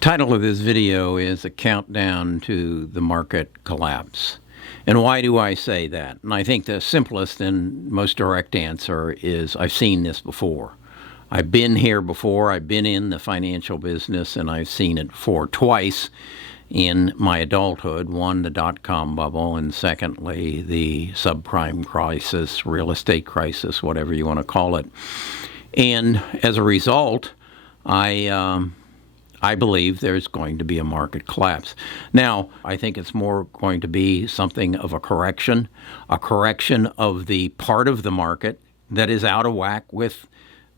Title of this video is A Countdown to the Market Collapse. And why do I say that? And I think the simplest and most direct answer is I've seen this before. I've been here before. I've been in the financial business, and I've seen it before twice in my adulthood. One, the Dotcom bubble, and secondly, the subprime crisis, real estate crisis, whatever you want to call it. And as a result, I believe there's going to be a market collapse. Now, I think it's more going to be something of a correction of the part of the market that is out of whack with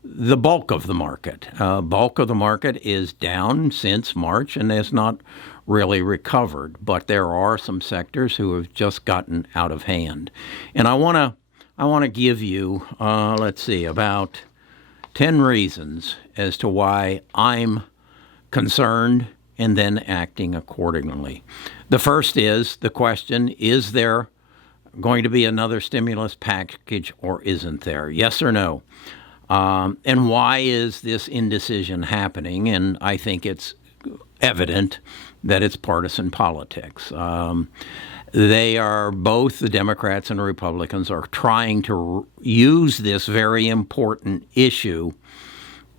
the bulk of the market. Bulk of the market is down since March and has not really recovered, but there are some sectors who have just gotten out of hand. And I want to give you, about 10 reasons as to why I'm concerned and then acting accordingly. The first is the question, is there going to be another stimulus package or isn't there? Yes or no? And why is this indecision happening? And I think it's evident that it's partisan politics. They are both, the Democrats and the Republicans, are trying to use this very important issue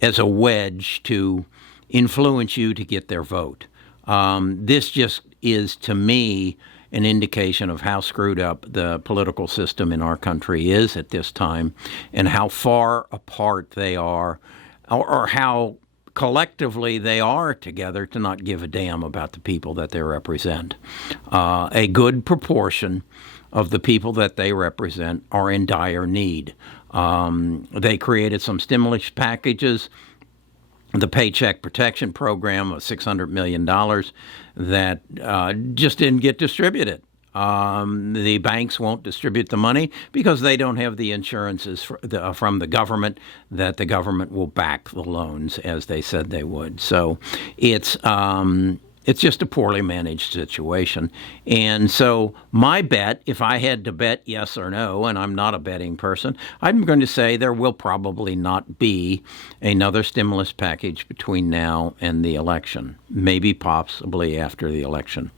as a wedge to influence you to get their vote. This just is, to me, an indication of how screwed up the political system in our country is at this time and how far apart they are, or how collectively they are together to not give a damn about the people that they represent. A good proportion of the people that they represent are in dire need. They created some stimulus packages, the Paycheck Protection Program of $600 million that just didn't get distributed. The banks won't distribute the money because they don't have the insurances from the government that the government will back the loans as they said they would. So it's just a poorly managed situation. And so my bet, if I had to bet yes or no, and I'm not a betting person, I'm going to say there will probably not be another stimulus package between now and the election, maybe possibly after the election.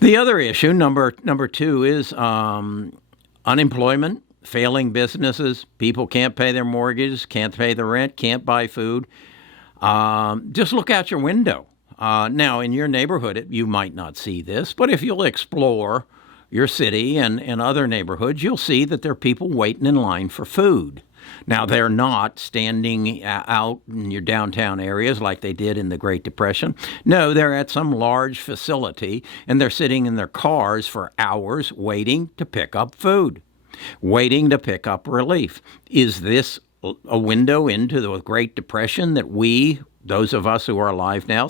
The other issue, number two, is unemployment, failing businesses. People can't pay their mortgages, can't pay the rent, can't buy food. Just look out your window. Now, in your neighborhood, you might not see this, but if you'll explore your city and other neighborhoods, you'll see that there are people waiting in line for food. Now, they're not standing out in your downtown areas like they did in the Great Depression. No, they're at some large facility, and they're sitting in their cars for hours waiting to pick up food, waiting to pick up relief. Is this a window into the Great Depression that those of us who are alive now,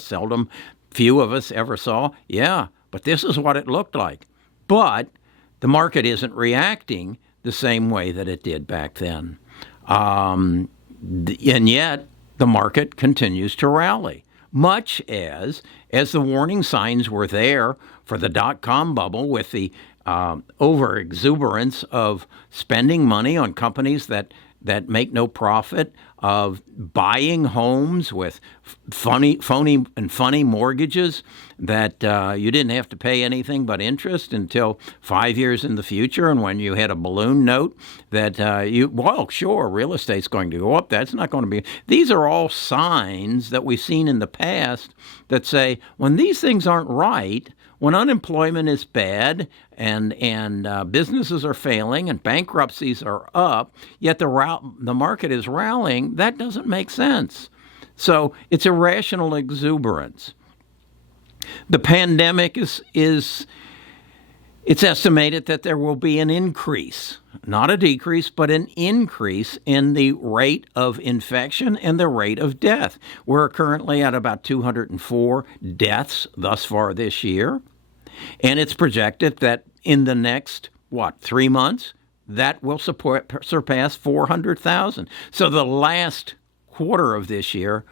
few of us ever saw? Yeah, but this is what it looked like. But the market isn't reacting the same way that it did back then. And yet the market continues to rally, much as the warning signs were there for the dot-com bubble with the over-exuberance of spending money on companies that make no profit, of buying homes with phony mortgages that you didn't have to pay anything but interest until 5 years in the future. And when you had a balloon note that real estate's going to go up. That's not going to be. These are all signs that we've seen in the past that say when these things aren't right, when unemployment is bad and businesses are failing and bankruptcies are up, yet the market is rallying, that doesn't make sense. So it's irrational exuberance. The pandemic it's estimated that there will be an increase, not a decrease, but an increase in the rate of infection and the rate of death. We're currently at about 204 deaths thus far this year. And it's projected that in the next, 3 months, that will surpass 400,000. So the last quarter of this year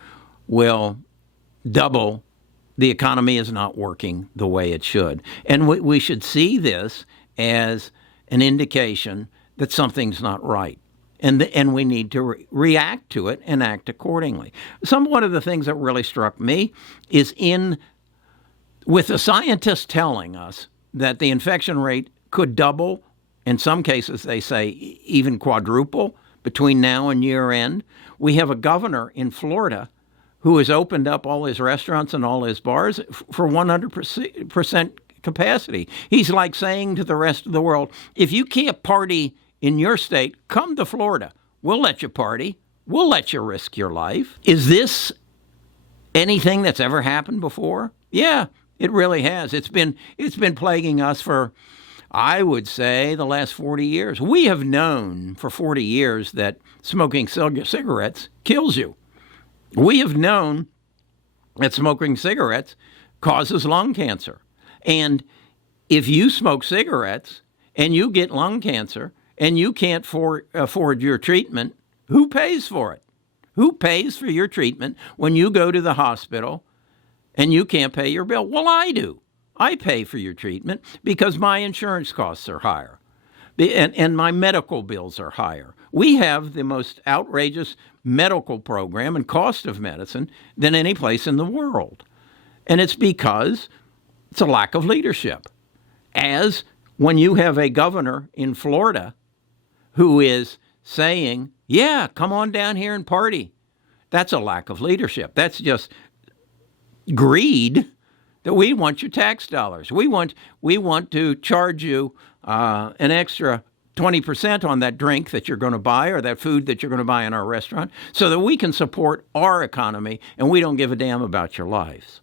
will double. The economy is not working the way it should. And we should see this as an indication that something's not right. and we need to react to it and act accordingly. One of the things that really struck me is with the scientists telling us that the infection rate could double, in some cases they say even quadruple between now and year end. We have a governor in Florida who has opened up all his restaurants and all his bars for 100% capacity. He's like saying to the rest of the world, if you can't party in your state, come to Florida. We'll let you party. We'll let you risk your life. Is this anything that's ever happened before? Yeah, it really has. It's been plaguing us for, I would say, the last 40 years. We have known for 40 years that smoking cigarettes kills you. We have known that smoking cigarettes causes lung cancer. And if you smoke cigarettes and you get lung cancer and you can't afford your treatment, who pays for it? Who pays for your treatment when you go to the hospital and you can't pay your bill? Well, I do. I pay for your treatment because my insurance costs are higher and my medical bills are higher. We have the most outrageous medical program and cost of medicine than any place in the world. And it's because it's a lack of leadership. As when you have a governor in Florida who is saying, yeah, come on down here and party. That's a lack of leadership. That's just greed that we want your tax dollars. We want to charge you an extra 20% on that drink that you're going to buy or that food that you're going to buy in our restaurant so that we can support our economy and we don't give a damn about your lives.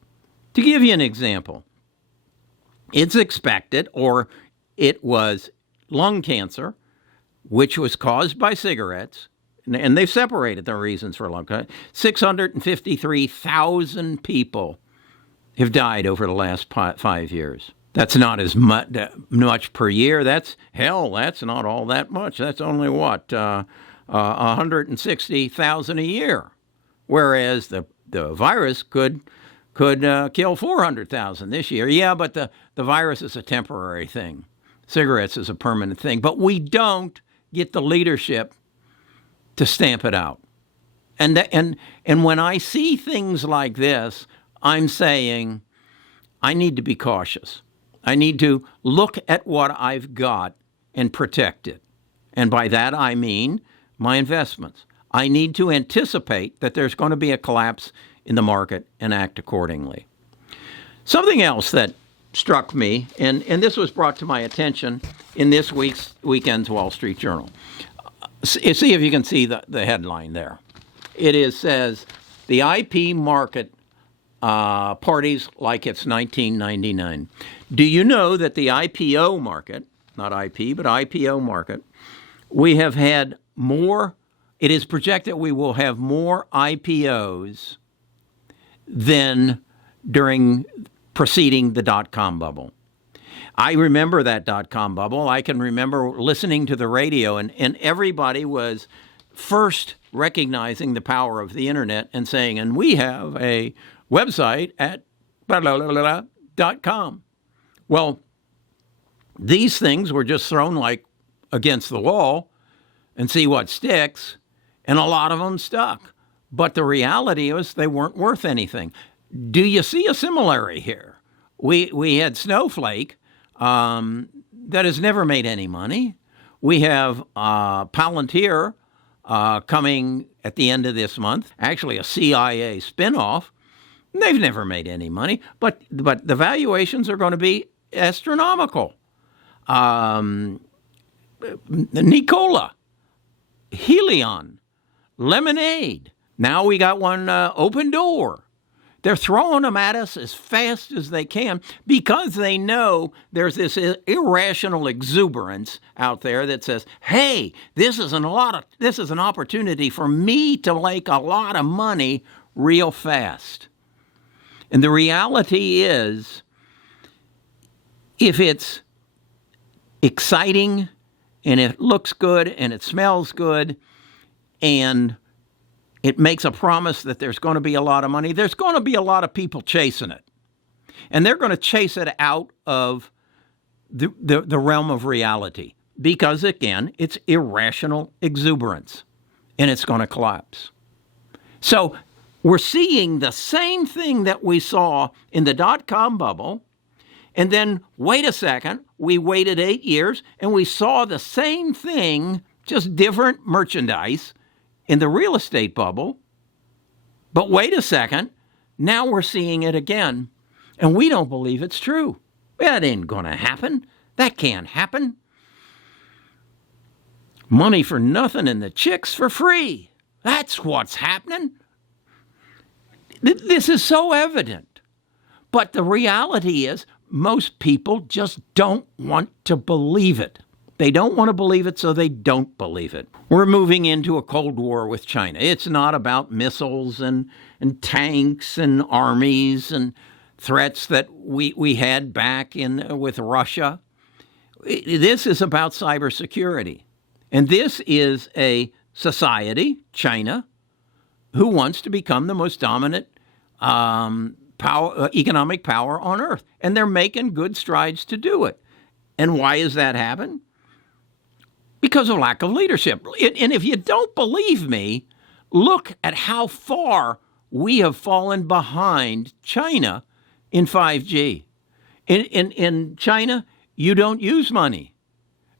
To give you an example, it's expected, or it was lung cancer, which was caused by cigarettes, and they've separated the reasons for lung cancer. 653,000 people have died over the last 5 years. That's not as much per year. That's not all that much. That's only 160,000 a year, whereas the virus could kill 400,000 this year. Yeah, but the virus is a temporary thing. Cigarettes is a permanent thing. But we don't get the leadership to stamp it out. And when I see things like this, I'm saying I need to be cautious. I need to look at what I've got and protect it. And by that I mean my investments. I need to anticipate that there's going to be a collapse in the market and act accordingly. Something else that struck me, and this was brought to my attention in this weekend's Wall Street Journal. See if you can see the headline there. It says, the IP market parties like it's 1999. Do you know that the IPO market, not IP, but IPO market, we have had more, it is projected we will have more IPOs than during preceding the Dotcom bubble. I remember that Dotcom bubble. I can remember listening to the radio, and everybody was first recognizing the power of the internet and saying, and we have a website at .com. Well, these things were just thrown like against the wall and see what sticks, and a lot of them stuck. But the reality is they weren't worth anything. Do you see a similarity here? We had Snowflake that has never made any money. We have Palantir coming at the end of this month, actually a CIA spinoff. They've never made any money, but the valuations are going to be astronomical. Nikola, Helion, Lemonade. Now we got one Open Door. They're throwing them at us as fast as they can because they know there's this irrational exuberance out there that says, hey, this is an opportunity for me to make a lot of money real fast. And the reality is, if it's exciting and it looks good and it smells good and it makes a promise that there's going to be a lot of money, there's going to be a lot of people chasing it. And they're going to chase it out of the realm of reality. because, again, it's irrational exuberance, and it's going to collapse. So we're seeing the same thing that we saw in the dot-com bubble, and then, wait a second, we waited 8 years, and we saw the same thing, just different merchandise, in the real estate bubble. But wait a second, now we're seeing it again, and we don't believe it's true. That ain't going to happen. That can't happen. Money for nothing and the chicks for free. That's what's happening. This is so evident. But the reality is, most people just don't want to believe it. They don't want to believe it, so they don't believe it. We're moving into a Cold War with China. It's not about missiles and tanks and armies and threats that we had back in with Russia. This is about cybersecurity. And this is a society, China, who wants to become the most dominant economic power on earth. And they're making good strides to do it. And why is that happening? Because of lack of leadership. And if you don't believe me, look at how far we have fallen behind China in 5G. In China, you don't use money.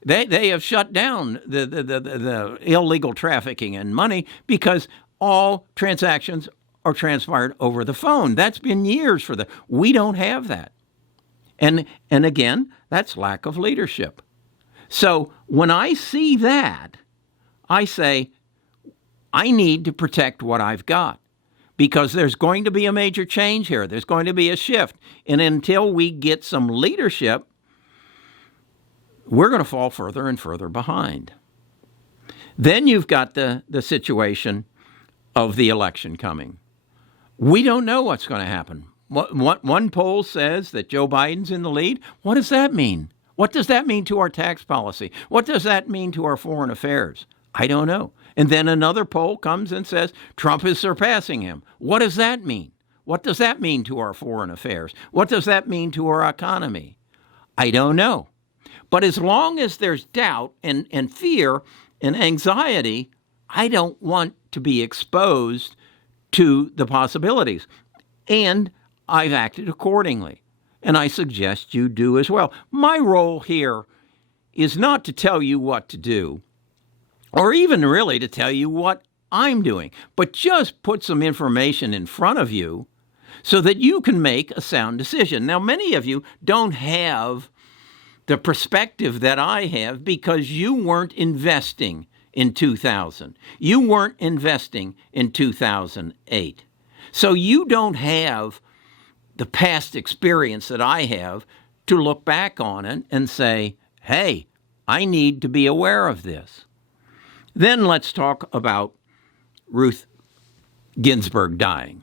They have shut down the illegal trafficking in money because all transactions are transpired over the phone. That's been years for them. We don't have that. And again, that's lack of leadership. So when I see that, I say, I need to protect what I've got because there's going to be a major change here. There's going to be a shift. And until we get some leadership, we're going to fall further and further behind. Then you've got the situation of the election coming. We don't know what's going to happen. One poll says that Joe Biden's in the lead. What does that mean? What does that mean to our tax policy? What does that mean to our foreign affairs? I don't know. And then another poll comes and says Trump is surpassing him. What does that mean? What does that mean to our foreign affairs? What does that mean to our economy? I don't know. But as long as there's doubt and fear and anxiety, I don't want to be exposed to the possibilities. And I've acted accordingly. And I suggest you do as well. My role here is not to tell you what to do, or even really to tell you what I'm doing, but just put some information in front of you so that you can make a sound decision. Now, many of you don't have the perspective that I have because you weren't investing in 2000. You weren't investing in 2008. So you don't have the past experience that I have to look back on it and say, hey, I need to be aware of this. Then let's talk about Ruth Ginsburg dying.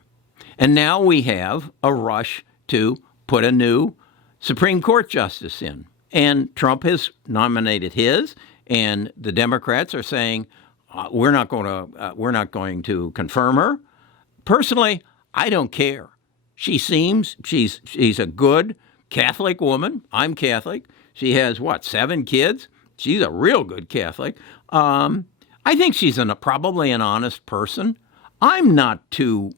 And now we have a rush to put a new Supreme Court justice in. And Trump has nominated his, and the Democrats are saying, we're not going to confirm her. Personally, I don't care. She's a good Catholic woman. I'm Catholic. She has, 7 kids? She's a real good Catholic. I think she's probably an honest person. I'm not too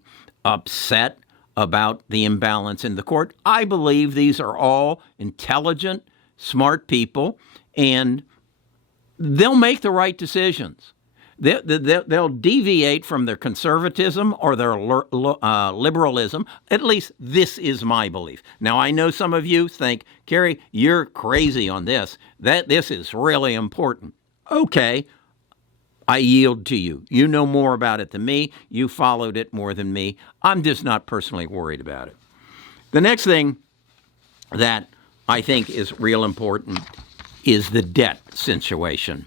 upset about the imbalance in the court. I believe these are all intelligent, smart people, and they'll make the right decisions. They'll deviate from their conservatism or their liberalism. At least this is my belief. Now, I know some of you think, Kerry, you're crazy on this. This is really important. Okay, I yield to you. You know more about it than me. You followed it more than me. I'm just not personally worried about it. The next thing that I think is real important is the debt situation.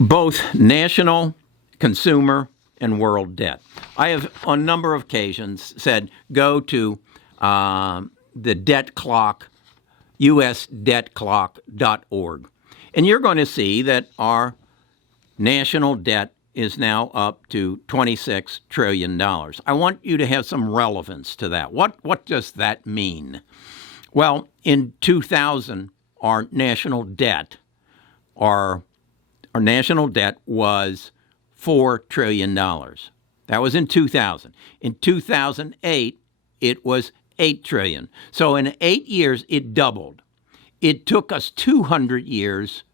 Both national, consumer, and world debt. I have on a number of occasions said, go to the debt clock, usdebtclock.org. And you're going to see that our national debt is now up to $26 trillion. I want you to have some relevance to that. What does that mean? Well, in 2000, our national debt, our national debt was $4 trillion. That was in 2000. In 2008, it was $8 trillion. So in 8 years, it doubled. It took us 200 years.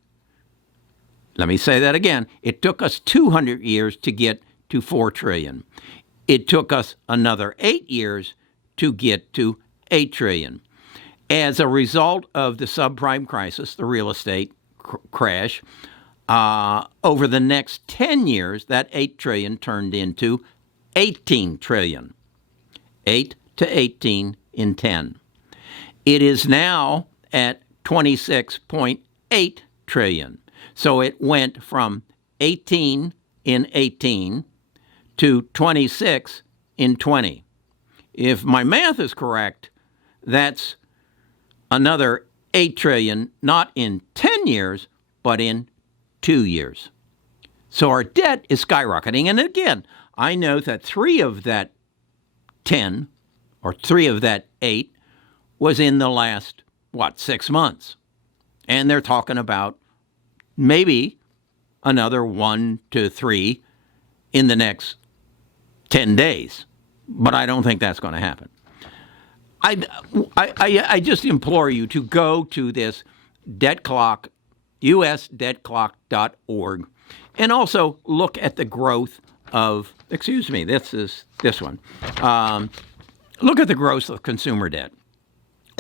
Let me say that again. It took us 200 years to get to $4 trillion. It took us another 8 years to get to $8 trillion. As a result of the subprime crisis, the real estate crash, over the next 10 years, that $8 trillion turned into $18 trillion. 8 to 18 in 10. It is now at $26.8 trillion. So it went from 18 in 18 to 26 in 20. If my math is correct, that's another 8 trillion, not in 10 years, but in 2 years. So our debt is skyrocketing. And again, I know that 3 of that 10 or 3 of that 8 was in the last, 6 months. And they're talking about maybe another 1 to 3 in the next 10 days. But I don't think that's going to happen. I just implore you to go to this debt clock, usdebtclock.org, and also look at the growth of, this one. Look at the growth of consumer debt.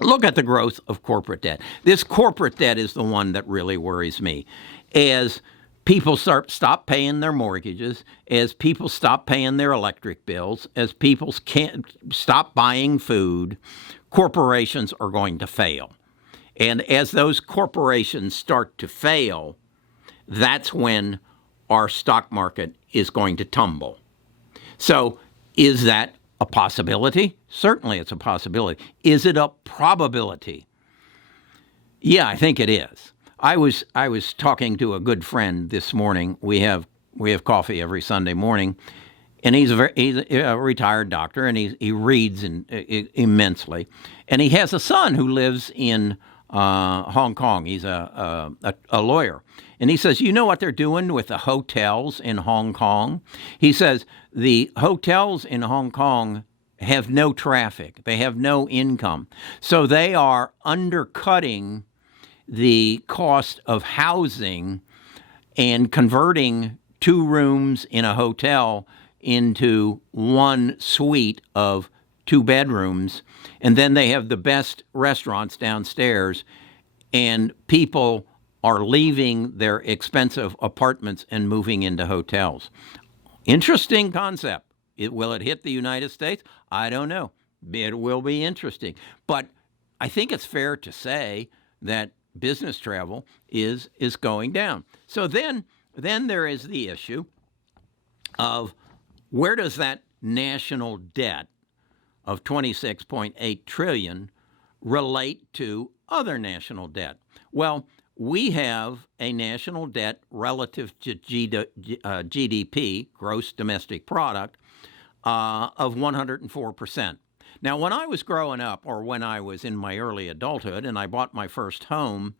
Look at the growth of corporate debt. This corporate debt is the one that really worries me. As people stop paying their mortgages, as people stop paying their electric bills, as people can't stop buying food, corporations are going to fail. And as those corporations start to fail, that's when our stock market is going to tumble. So is that a possibility? Certainly it's a possibility. Is it a probability? Yeah, I think it is. I was talking to a good friend this morning. We have coffee every Sunday morning, and he's a retired doctor, and he reads immensely, and he has a son who lives in Hong Kong. He's a lawyer, and he says, you know what they're doing with the hotels in Hong Kong? He says the hotels in Hong Kong have no traffic, they have no income, so they are undercutting the cost of housing and converting 2 rooms in a hotel into 1 suite of 2 bedrooms. And then they have the best restaurants downstairs, and people are leaving their expensive apartments and moving into hotels. Interesting concept. Will it hit the United States? I don't know. It will be interesting. But I think it's fair to say that business travel is going down. So then there is the issue of where does that national debt of $26.8 trillion relate to other national debt? Well, we have a national debt relative to GDP, gross domestic product, of 104%. Now, when I was growing up, or when I was in my early adulthood, and I bought my first home,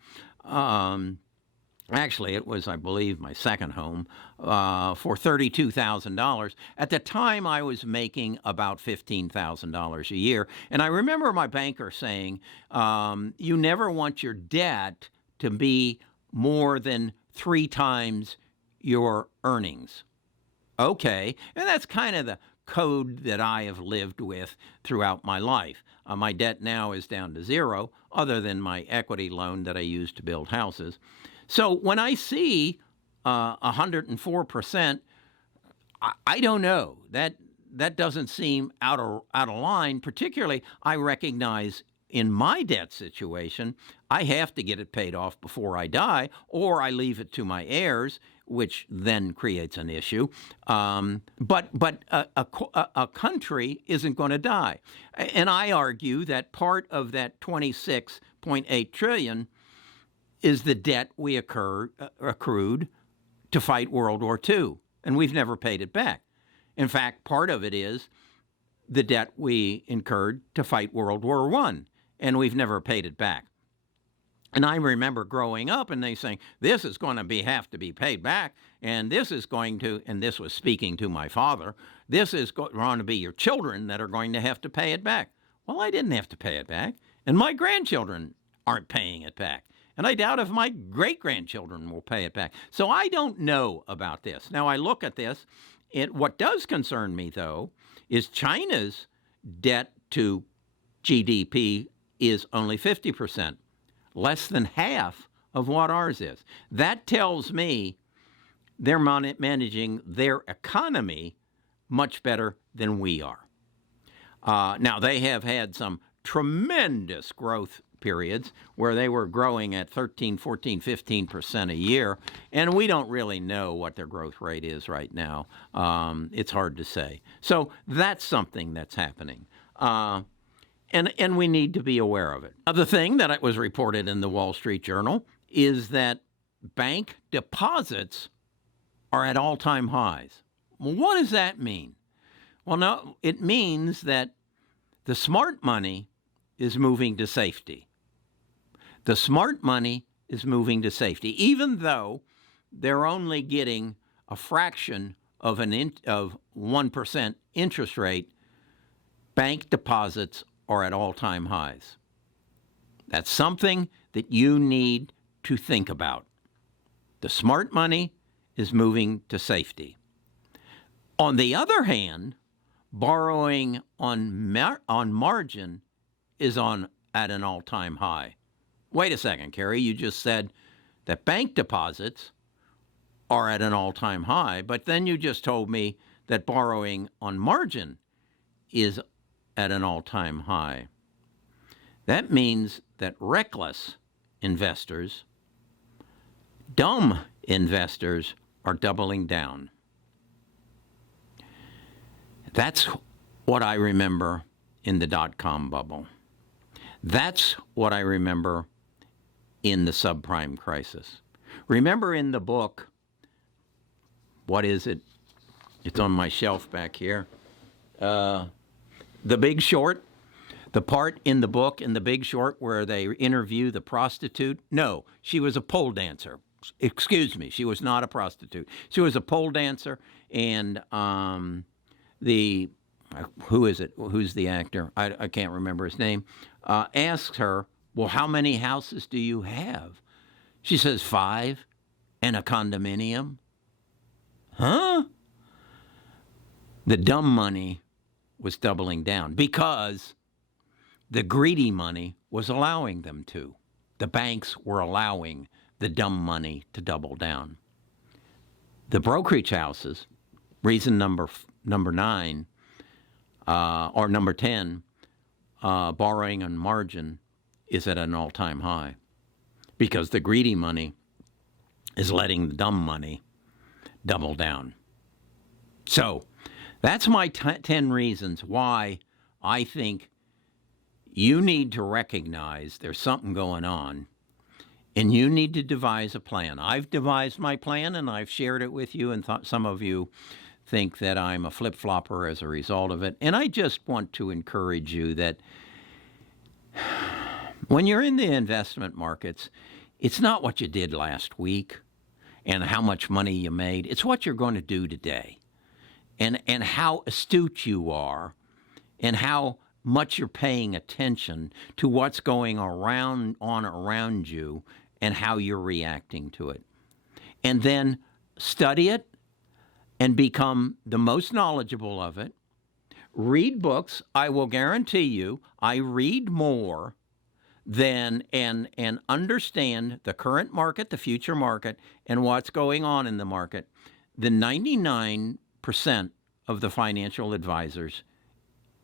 actually it was, I believe, my second home, for $32,000. At the time, I was making about $15,000 a year. And I remember my banker saying, you never want your debt to be more than 3 times your earnings. Okay, and that's kind of the code that I have lived with throughout my life. My debt now is down to 0, other than my equity loan that I use to build houses. So when I see 104%, I don't know. That doesn't seem out of line. Particularly, I recognize in my debt situation, I have to get it paid off before I die, or I leave it to my heirs, which then creates an issue. But a country isn't going to die. And I argue that part of that $26.8 trillion is the debt we accrued to fight World War II, and we've never paid it back. In fact, part of it is the debt we incurred to fight World War I, and we've never paid it back. And I remember growing up and they saying, this is going to have to be paid back. And this is going to, and this was speaking to my father, this is going to be your children that are going to have to pay it back. Well, I didn't have to pay it back. And my grandchildren aren't paying it back. And I doubt if my great-grandchildren will pay it back. So I don't know about this. Now I look at this. What does concern me, though, is China's debt to GDP is only 50%. Less than half of what ours is. That tells me they're managing their economy much better than we are. Now, they have had some tremendous growth periods where they were growing at 13, 14, 15% a year, and we don't really know what their growth rate is right now. It's hard to say. So that's something that's happening. And we need to be aware of it. Other thing that was reported in the Wall Street Journal is that bank deposits are at all-time highs. Well, what does that mean? Well, no, it means that the smart money is moving to safety. The smart money is moving to safety, even though they're only getting a fraction of 1% interest rate. Bank deposits are at all-time highs. That's something that you need to think about. The smart money is moving to safety. On the other hand, borrowing on margin is at an all-time high. Wait a second, Kerry, you just said that bank deposits are at an all-time high, but then you just told me that borrowing on margin is at an all-time high. That means that reckless investors, dumb investors, are doubling down. That's what I remember in the dot-com bubble. That's what I remember in the subprime crisis. Remember in the book, what is it? It's on my shelf back here. The Big Short, the part in the book, in The Big Short, where they interview the prostitute. No, she was a pole dancer. Excuse me, she was not a prostitute. She was a pole dancer, and who is it? Who's the actor? I can't remember his name. Asks her, well, how many houses do you have? She says 5 and a condominium. Huh? The dumb money was doubling down because the greedy money was allowing them to. The banks were allowing the dumb money to double down. The brokerage houses, reason number 9, or number 10, borrowing on margin is at an all-time high because the greedy money is letting the dumb money double down. So that's my 10 reasons why I think you need to recognize there's something going on and you need to devise a plan. I've devised my plan and I've shared it with you, and some of you think that I'm a flip-flopper as a result of it. And I just want to encourage you that when you're in the investment markets, it's not what you did last week and how much money you made. It's what you're going to do today and how astute you are and how much you're paying attention to what's going around you and how you're reacting to it. And then study it and become the most knowledgeable of it. Read books. I will guarantee you, I read more than and understand the current market, the future market, and what's going on in the market than 99% of the financial advisors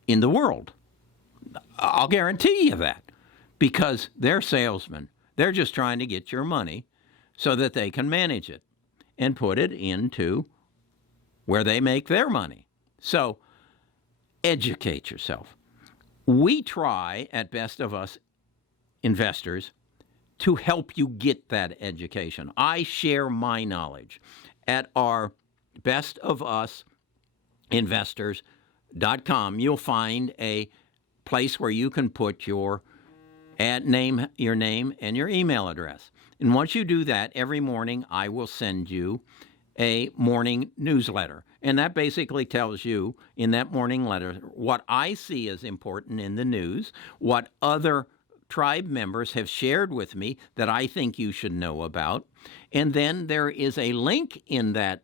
in the world. I'll guarantee you that because they're salesmen. They're just trying to get your money so that they can manage it and put it into where they make their money. So educate yourself. We try at Best of Us Investors to help you get that education. I share my knowledge. At our Best of Us Investors.com, you'll find a place where you can put your Add your name and your email address. And once you do that, every morning I will send you a morning newsletter. And that basically tells you in that morning letter what I see as important in the news, what other tribe members have shared with me that I think you should know about. And then there is a link in that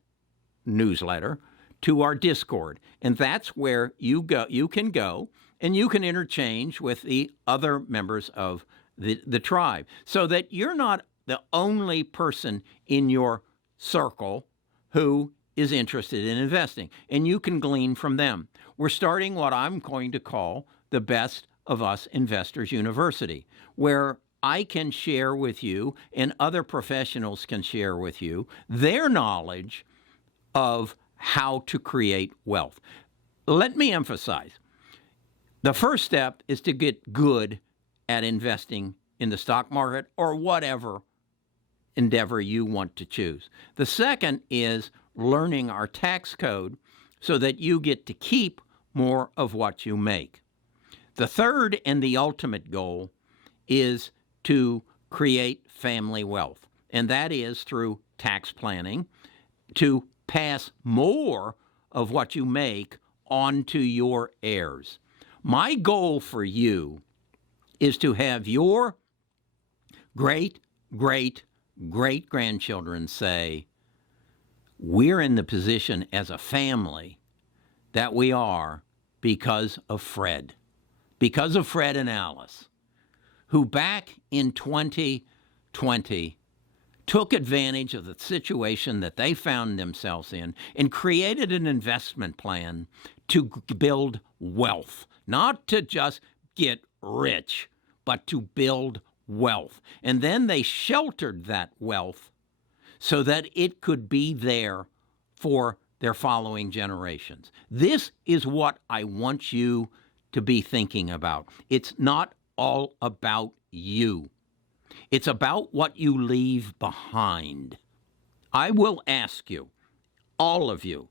newsletter to our Discord. And that's where you can go and you can interchange with the other members of the tribe so that you're not the only person in your circle who is interested in investing, and you can glean from them. We're starting what I'm going to call the Best of Us Investors University, where I can share with you and other professionals can share with you their knowledge of how to create wealth. Let me emphasize, the first step is to get good at investing in the stock market or whatever endeavor you want to choose. The second is learning our tax code so that you get to keep more of what you make. The third and the ultimate goal is to create family wealth, and that is through tax planning to pass more of what you make on to your heirs. My goal for you is to have your great-great-great-grandchildren say, we're in the position as a family that we are because of Fred and Alice, who back in 2020 took advantage of the situation that they found themselves in and created an investment plan to build wealth, not to just get rich, but to build wealth. And then they sheltered that wealth so that it could be there for their following generations. This is what I want you to be thinking about. It's not all about you. It's about what you leave behind. I will ask you, all of you,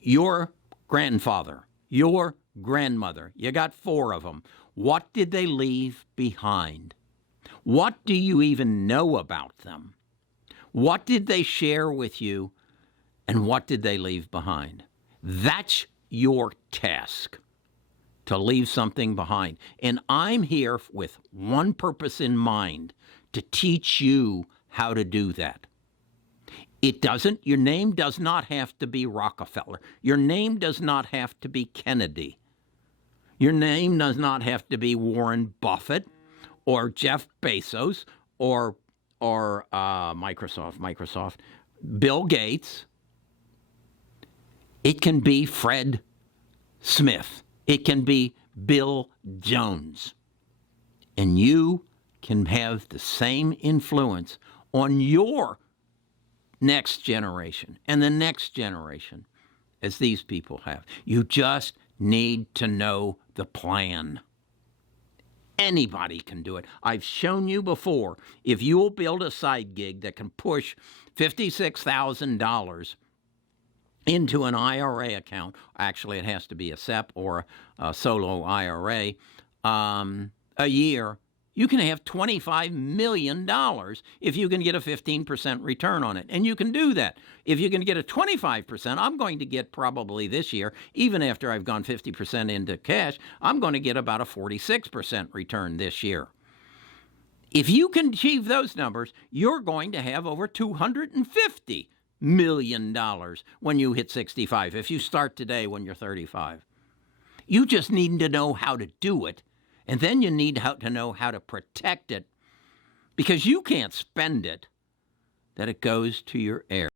your grandfather, your grandmother, you got 4 of them, what did they leave behind? What do you even know about them? What did they share with you, and what did they leave behind? That's your task, to leave something behind. And I'm here with one purpose in mind, to teach you how to do that. Your name does not have to be Rockefeller. Your name does not have to be Kennedy. Your name does not have to be Warren Buffett or Jeff Bezos or Microsoft, Bill Gates. It can be Fred Smith. It can be Bill Jones. And you can have the same influence on your next generation and the next generation as these people have. You just need to know the plan. Anybody can do it. I've shown you before, if you will build a side gig that can push $56,000 into an IRA account, actually it has to be a SEP or a solo IRA, a year, you can have $25 million if you can get a 15% return on it. And you can do that. If you can get a 25%, I'm going to get probably this year, even after I've gone 50% into cash, I'm going to get about a 46% return this year. If you can achieve those numbers, you're going to have over $250 million when you hit 65, if you start today when you're 35. You just need to know how to do it. And then you need to know how to protect it, because you can't spend it, that it goes to your heirs.